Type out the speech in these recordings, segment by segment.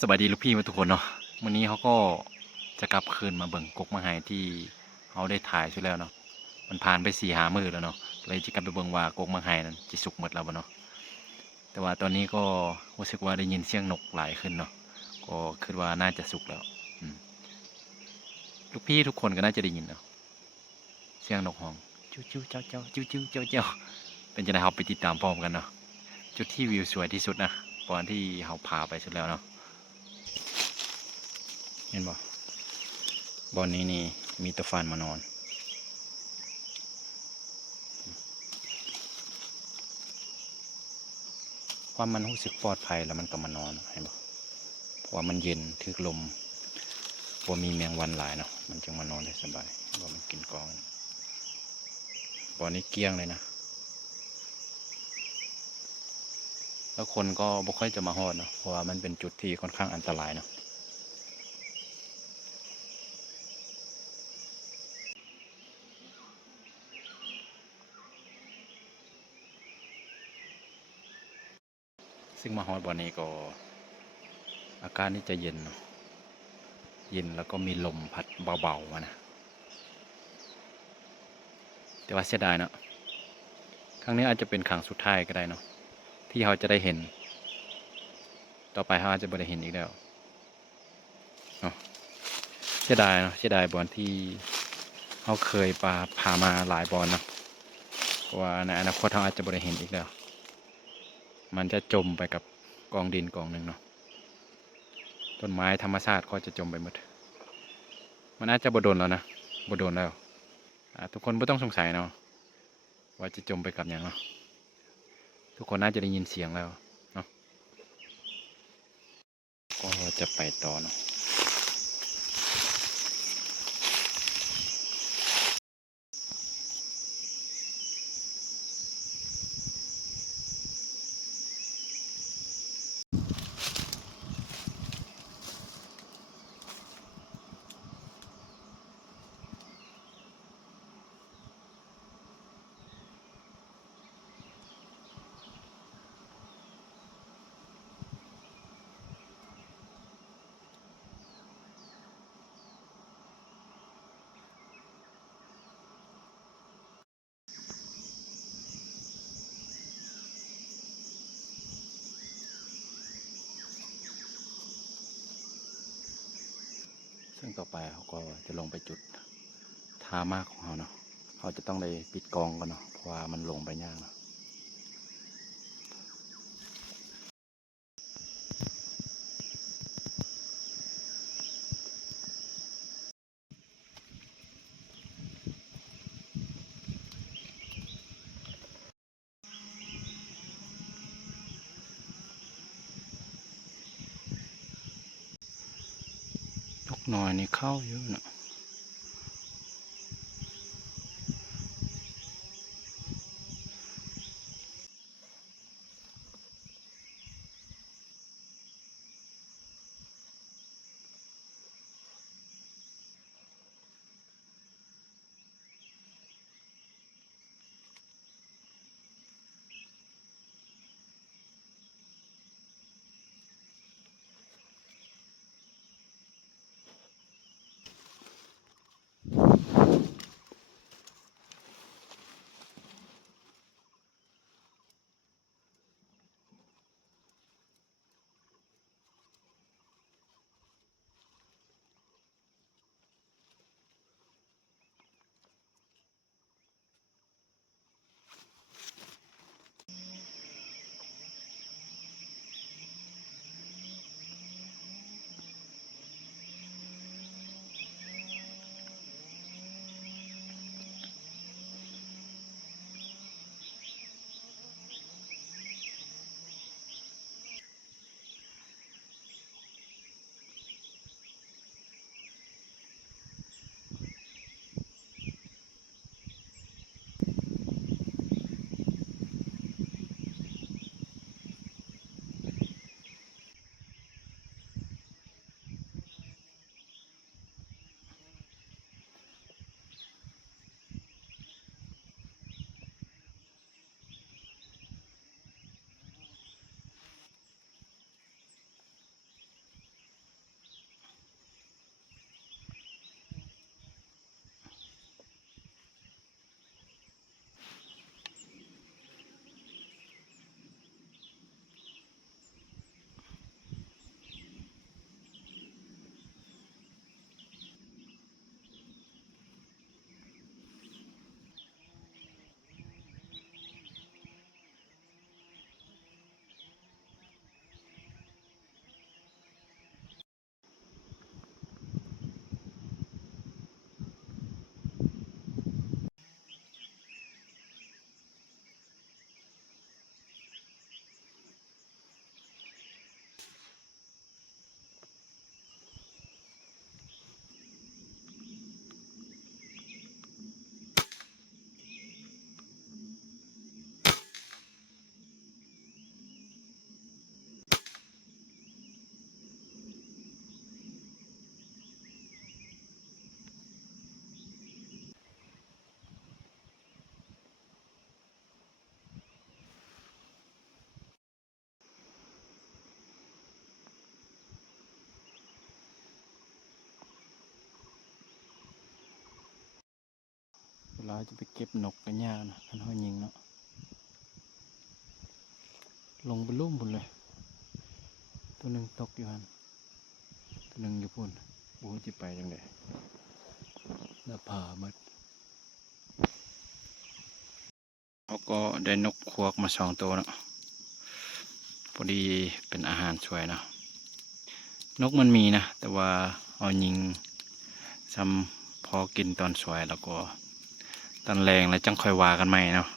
สวัสดีลูกพี่มาทุกคนเนาะวันนี้เขาก็จะกลับคืนมาเบิ่งกกมาให้ที่เขาได้ถ่ายชุดแล้วเนาะมันผ่านไป4-5 มื้อแล้วเนาะเลยจะกลับไปเบิ่งว่ากกมาให้นั้นจะสุกหมดแล้วบ่เนาะแต่ว่าตอนนี้ก็รู้สึกว่าได้ยินเสียงนกหลายขึ้นเนาะก็คิดว่าน่าจะสุกแล้วลูกพี่ทุกคนก็น่าจะได้ยินเนาะเสียงนกฮ้องจิ้วจิ้วเจ้าเจ้าจิ้วจิ้วเจ้าเจ้าเป็นจะได้เราไปติดตามพร้อมกันเนาะจุดที่วิวสวยที่สุดนะตอนที่เราพาไปชุดแล้วเนาะเห็นบ่บอนนี้นี่มีตะฟานมานอนความมันรู้สึกปลอดภัยแล้วมันก็มานอนเห็นบ่เพราะว่ามันเย็นทึกลมบ่มีแมงวันหลายเนาะมันจึงมานอนได้สบายบ่มันกินกองบอนนี้เกลี้ยงเลยนะแล้วคนก็บ่ค่อยจะมาฮอดเนาะเพราะว่ามันเป็นจุดที่ค่อนข้างอันตรายเนาะซึ่งมาฮอดบอนนี้ก็อากาศนี่จะเย็นเนาะเย็นแล้วก็มีลมพัดเบาๆมานะแต่ว่าเสียดายเนาะครั้งนี้อาจจะเป็นครั้งสุดท้ายก็ได้เนาะที่เราจะได้เห็นต่อไปเราอาจจะไม่ได้เห็นอีกแล้วเนาะเสียดายเนาะเสียดายบอลที่เราเคยพามาหลายบอลเนาะเพราะว่าในอนาคตเราอาจจะไม่ได้เห็นอีกแล้วมันจะจมไปกับกองดินกองหนึ่งเนาะต้นไม้ธรรมชาติก็จะจมไปหมดมันอาจจะบดนแล้วนะบดนแล้วทุกคนไม่ต้องสงสัยเนาะว่าจะจมไปกับอย่างเนาะทุกคนน่าจะได้ยินเสียงแล้วเนาะก็จะไปต่อเนาะซึ่งต่อไปเขาก็จะลงไปจุดท่ามากของเขาเนาะเขาจะต้องได้ปิดกองกันเนาะเพราะว่ามันลงไปยากเนาะนกน้อยนี่เข้าเยอะเนาะ จะไปเก็บนกกันยากนะคันเฮายิงเนาะลงไปลุ่มพุ่นเลยตัวหนึ่งตกอยู่หันตัวหนึ่งอยู่พุ่นบูจะไปยังไงหน้าผาหมดเขาก็ได้นกควกมา2 ตัวเนาะพอดีเป็นอาหารสวยเนาะนกมันมีนะแต่ว่าเอายิงซ้ำพอกินตอนสวยแล้วก็ตอนแรงแล้วจังค่อยว่ากันใหม่เนาะ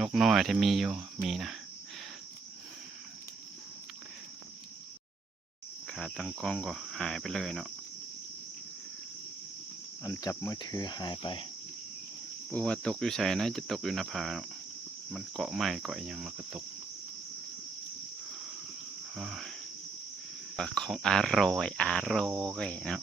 นกน้อยที่มีอยู่มีนะขาตั้งกล้องก็หายไปเลยเนาะอันจับมือถือหายไปปูว่าตกอยู่ใส่นะจะตกอยู่หน้าผาเนาะมันเกาะไม้เกาะยังมันก็ตกของอร่อยอร่อยเนาะ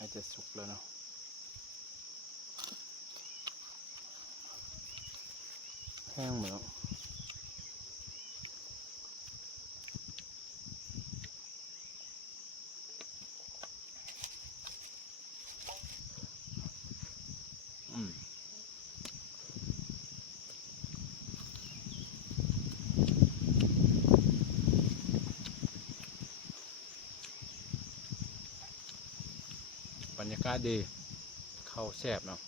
น่าจะสุกแล้วเนาะแห้งหมดแล้วบรรยากาศดีเข้าแซ่บเนาะ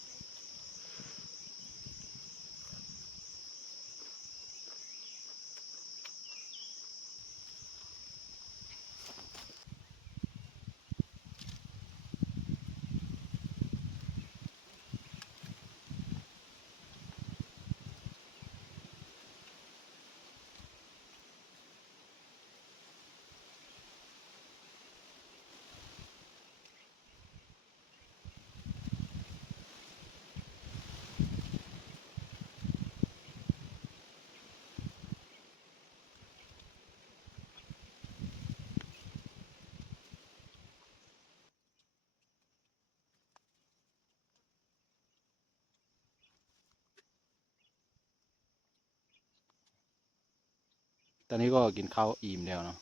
ตอนนี้ก็กินข้าวอิ่มแล้วเนาะ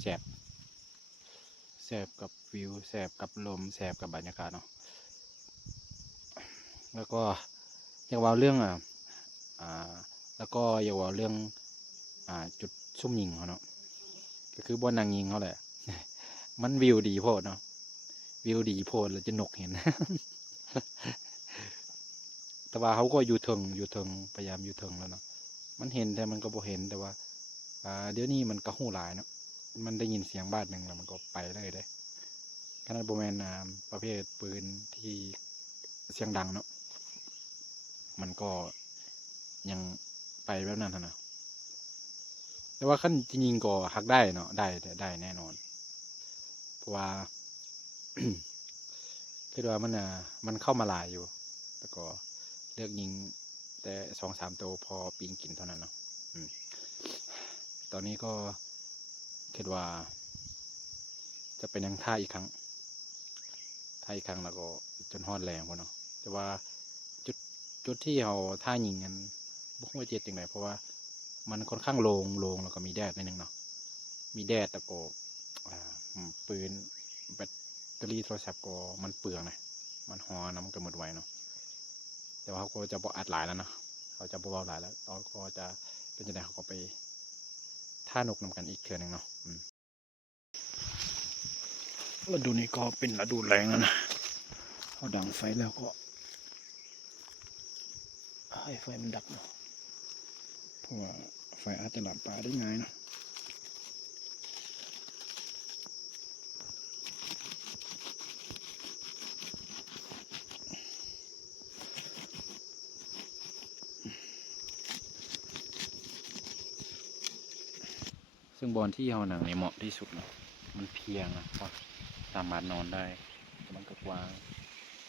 แซ่บแซ่บกับวิวแซ่บกับลมแซ่บกับบรรยากาศเนาะแล้วก็อยากว่าเรื่องอ่าแล้วก็อยากว่าเรื่องจุดซุ่มยิงเขาเนาะก็คือบนนางยิงเขาแหละ มันวิวดีโพดเนาะวิวดีโพดแล้วจะนกเห็น แต่ว่าเขาก็อยู่เทิงพยายามอยู่เทิงแล้วเนาะมันเห็นแต่มันก็บ่เห็นแต่ว่าเดี๋ยวนี้มันก็หูหลายเนาะมันได้ยินเสียงบาดหนึ่งแล้วมันก็ไปเลยได้ขนาดโบแมนประเภทปืนที่เสียงดังเนาะมันก็ยังไปแบบนั้นนะแต่ว่าขั้นจริงๆก็หักได้เนาะได้แน่นอนเพราะว่า คิดว่ามันเข้ามาหลายอยู่แต่ก็เลือกยิงแต่2-3 ตัวพอปีงกินเท่านั้นเนาะตอนนี้ก็คิดว่าจะเป็นยังท่าอีกครั้งแล้วก็จนฮอดแรงพอเนาะแต่ว่าจุดที่เราท่ายิงกันบุกไม่เจ็ดยังไงเพราะว่ามันค่อนข้างโลงแล้วก็มีแดดนิดนึงเนาะมีแดดแต่ก็ปืนแบตเตอรี่โทรศัพท์ก็มันเปลืองนะมันฮอน้ำก็หมดไวเนาะแต่ แต่ว่าเขาก็จะบ่อัดหลายแล้วเนาะเขาจะบ่เว้าหลายแล้วตอนก็จะเป็นจังได๋เขาก็ไปท่านกนํกันอีกเทื่อนึงเนาะฤดูนี้ก็เป็นฤดูแล้งแล้วนะเฮาดังไฟแล้วก็ให้ไฟมันดับเนาะเพราะว่าไฟอาจจะลามปลาได้ง่ายเนาะซึ่งบอนที่เฮานั่งนี่เหมาะที่สุดเนาะมันเพียงนะพอสามารถนอนได้มันก็กว้าง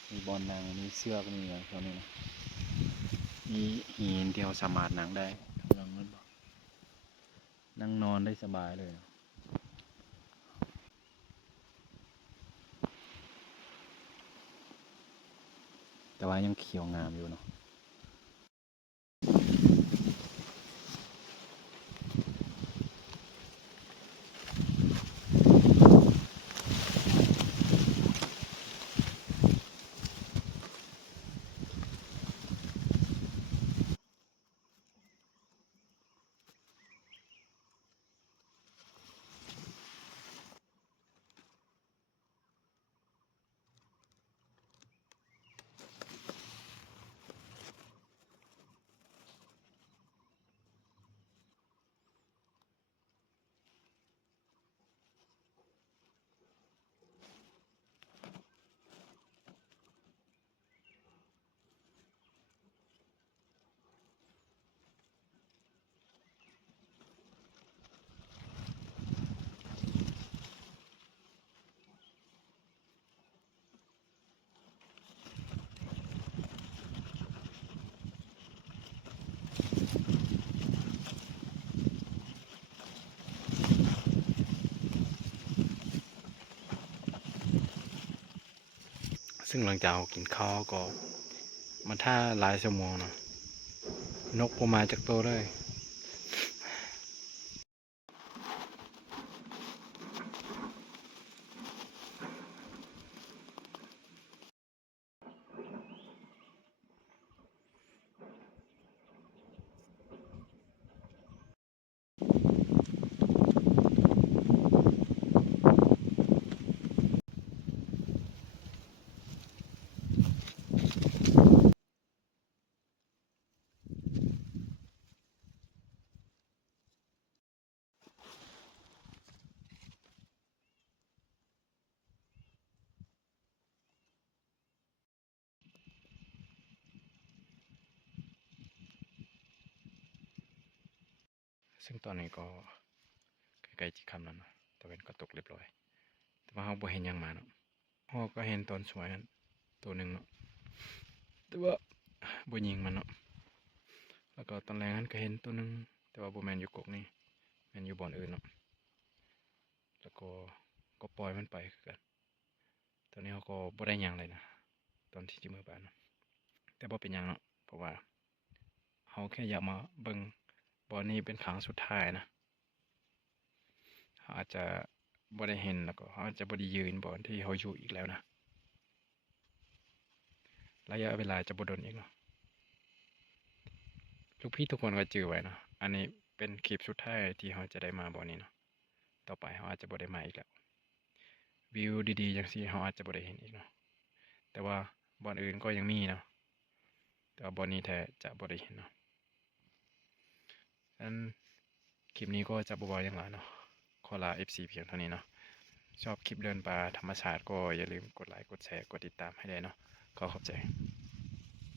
มีบอนนั่งมีเสื้อก็มีอย่างเท่านี้นะมีหินที่เฮาสามารถนั่งได้นั่งนอนได้สบายเลยแต่ว่ายังเขียวงามอยู่เนาะซึ่งหลังจากกินข้าวก็มันท่าหลายชั่วโมงเนาะนกบ่มาจักตัวเลยซึ่งตอนนี้ก็ใกล้ๆสิค่ำแล้วเนาะตะเวนก็ตกเรียบร้อยแต่ว่าเฮาบ่เห็นหยังมาเนาะเฮาก็เห็นตอนสวยนั้นตัวนึงเนาะแต่ว่าบ่ยิงมันเนาะแล้วก็ตอนแรกนั้นก็เห็นตัวนึงแต่ว่าบ่แม่นอยู่กกนี่แม่นอยู่บ่อนอื่นเนาะแล้วก็ปล่อยมันไปคือกันตอนนี้เฮาก็บ่ได้หยังเลยนะตอนที่สิมื้อบ้านเนาะแต่บ่เป็นหยังเนาะเพราะว่าเฮาแค่อยากมาเบิ่งบ่อนนี้เป็นครั้งสุดท้ายนะเฮาอาจจะบ่ได้เห็นแล้วก็เฮาอาจจะบ่ได้ยืนบ่อนที่เฮาอยู่อีกแล้วนะระยะเวลาจะบ่ดนอีกเนาะลูกพี่ทุกคนก็จื้อไว้เนาะอันนี้เป็นคลิปสุดท้ายที่เฮาจะได้มาบ่อนนี้เนาะต่อไปเฮาอาจจะบ่ได้มาอีกแล้ววิวดีๆจังซี่เฮาอาจจะบ่ได้เห็นอีกเนาะแต่ว่าบ่อนอื่นก็ยังมีเนาะแต่ว่าบ่อนนี้แท้จะบ่ได้เห็นเนาะฉะนั้นคลิปนี้ก็จะบ่เว้าหยังหลายเนาะขอลา FC เพียงเท่านี้เนาะชอบคลิปเดินป่าธรรมชาติก็อย่าลืมกดไลค์กดแชร์กดติดตามให้ได้เนาะขอขอบใจ